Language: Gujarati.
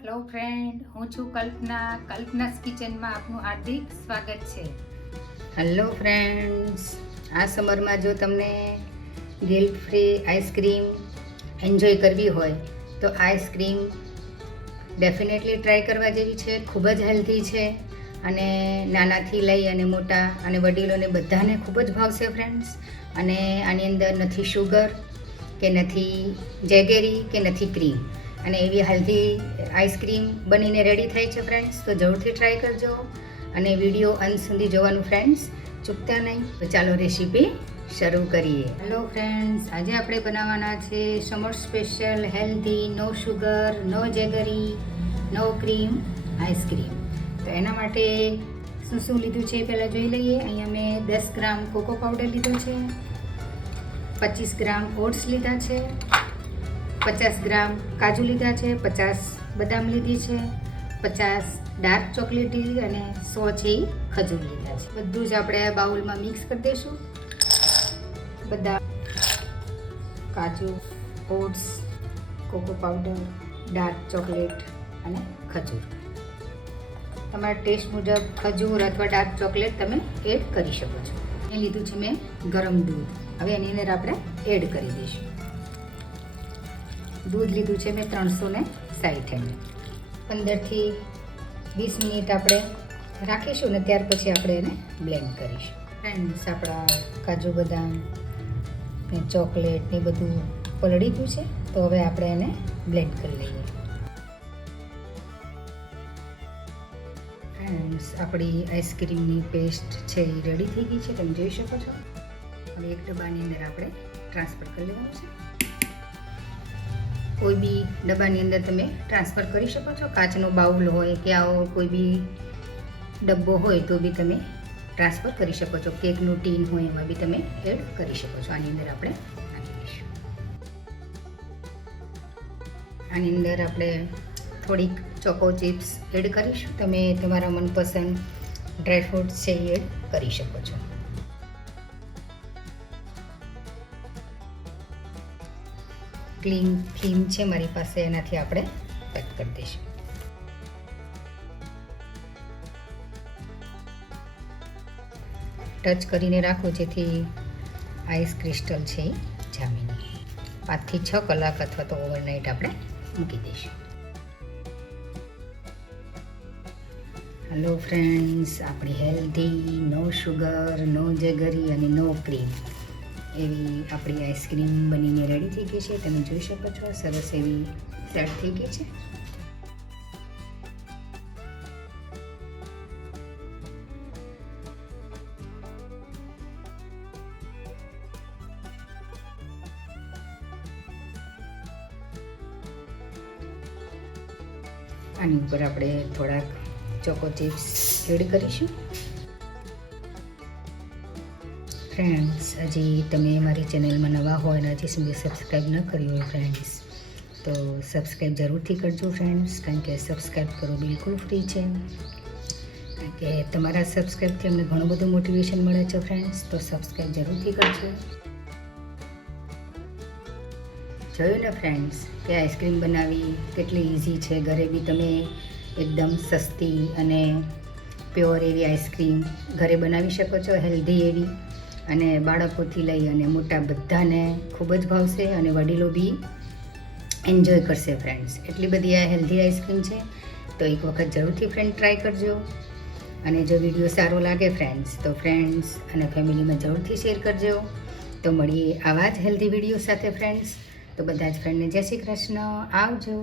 હેલો ફ્રેન્ડ, હું છું કલ્પનાસ કિચનમાં આપનું હાર્દિક સ્વાગત છે. હેલો ફ્રેન્ડ્સ, આ સમરમાં જો તમને ગિલ્ટ ફ્રી આઈસ્ક્રીમ એન્જોય કરવી હોય તો આઈસ્ક્રીમ ડેફિનેટલી ટ્રાય કરવા જેવી છે. ખૂબ જ હેલ્ધી છે અને નાનાથી લઈ અને મોટા અને વડીલોને બધાને ખૂબ જ ભાવશે ફ્રેન્ડ્સ. અને આની અંદર નથી શુગર કે નથી જેગેરી કે નથી ક્રીમ, અને એવી હેલ્ધી આઈસ્ક્રીમ બનીને રેડી થાય છે ફ્રેન્ડ્સ. તો જરૂરથી ટ્રાય કરજો અને વિડીયો અંત સુધી જોવાનું ફ્રેન્ડ્સ ચૂકતા નહીં. તો ચાલો રેસીપી શરૂ કરીએ. હેલો ફ્રેન્ડ્સ, આજે આપણે બનાવવાના છે સમર સ્પેશિયલ હેલ્ધી નો શુગર નો જેગરી નો ક્રીમ આઈસ્ક્રીમ. તો એના માટે શું શું લીધું છે પહેલાં જોઈ લઈએ. અહીંયા મેં 10 ગ્રામ કોકો પાવડર લીધો છે, 25 ગ્રામ ઓટ્સ લીધા છે, 50 ગ્રામ કાજુ લીધા છે, 50 બદામ લીધી છે, 50 ડાર્ક ચોકલેટ લીધી અને 100 છે ખજૂર લીધા છે. બધું જ આપણે બાઉલમાં મિક્સ કરી દઈશું. બદામ, કાજુ, oats, cocoa powder, dark chocolate અને ખજૂર. તમારા ટેસ્ટ મુજબ ખજૂર અથવા ડાર્ક ચોકલેટ તમે એડ કરી શકો છો. એ લીધું છે મેં ગરમ દૂધ. હવે એની અંદર આપણે એડ કરી દઈશું. દૂધ લીધું છે મેં 360 ml. 15થી 20 મિનિટ આપણે રાખીશું ને ત્યાર પછી આપણે એને બ્લેન્ડ કરીશું. ફ્રેન્ડ્સ, આપણા કાજુ બદામ ને ચોકલેટ ને બધું પલળી ગયું છે. તો હવે આપણે એને બ્લેન્ડ કરી લઈએ. ફ્રેન્ડ્સ, આપણી આઈસ્ક્રીમની પેસ્ટ છે એ રેડી થઈ ગઈ છે, તમે જોઈ શકો છો. હવે એક ડબ્બાની અંદર આપણે ટ્રાન્સફર કરી લેવાનું છે. કોઈ બી ડબ્બાની અંદર તમે ટ્રાન્સફર કરી શકો છો. કાચનો બાઉલ હોય કે આવો કોઈ બી ડબ્બો હોય તો બી તમે ટ્રાન્સફર કરી શકો છો. કેકનું ટીન હોય એમાં બી તમે એડ કરી શકો છો. આની અંદર આપણે નાખી દઈશું. આની અંદર આપણે થોડીક ચોકો ચિપ્સ એડ કરીશું. તમે તમારા મનપસંદ ડ્રાયફ્રૂટ્સ છે એ એડ કરી શકો છો. ક્લીન ફિલ્મ છે મારી પાસે, એનાથી આપણે પેક કરી દઈશું. ટચ કરીને રાખો જેથી આઈસ ક્રિસ્ટલ છે એ જામી નહીં. 5 થી 6 કલાક અથવા તો ઓવરનાઇટ આપણે મૂકી દઈશું. હેલો ફ્રેન્ડ્સ, આપણી હેલ્ધી નો શુગર નો જેગરી અને નો ક્રીમ એવી આપણી આઈસ્ક્રીમ બનીને રેડી થઈ ગઈ છે. તમે જોઈ શકો છો સરસ એવી સેટ થઈ ગઈ છે. આની ઉપર આપણે થોડાક ચોકો ચિપ્સ એડ કરીશું. ફ્રેન્ડ્સ, હજી તમે મારી ચેનલમાં નવા હોય અને હજી સુધી સબસ્ક્રાઈબ ન કરી હોય ફ્રેન્ડ્સ, તો સબસ્ક્રાઈબ જરૂરથી કરજો ફ્રેન્ડ્સ. કારણ કે સબસ્ક્રાઈબ કરવું બિલકુલ ફ્રી છે. કારણ કે તમારા સબસ્ક્રાઈબથી અમને ઘણું બધું મોટિવેશન મળે છે ફ્રેન્ડ્સ. તો સબસ્ક્રાઈબ જરૂરથી કરજો. જોયું ને ફ્રેન્ડ્સ કે આઈસ્ક્રીમ બનાવવી કેટલી ઇઝી છે. ઘરે બી તમે એકદમ સસ્તી અને પ્યોર એવી આઈસ્ક્રીમ ઘરે બનાવી શકો છો, હેલ્ધી એવી. અને બાળકોથી લઈ અને મોટા બધાને ખૂબ જ ભાવશે અને વડીલો બી એન્જોય કરશે ફ્રેન્ડ્સ. એટલી બધી આ હેલ્ધી આઈસ્ક્રીમ છે. તો એક વખત જરૂરથી ફ્રેન્ડ ટ્રાય કરજો. અને જો વિડીયો સારો લાગે ફ્રેન્ડ્સ તો ફ્રેન્ડ્સ અને ફેમિલીમાં જરૂરથી શેર કરજો. તો મળીએ આવા જ હેલ્ધી વિડીયો સાથે ફ્રેન્ડ્સ. તો બધા જ ફ્રેન્ડને જય શ્રી કૃષ્ણ. આવજો.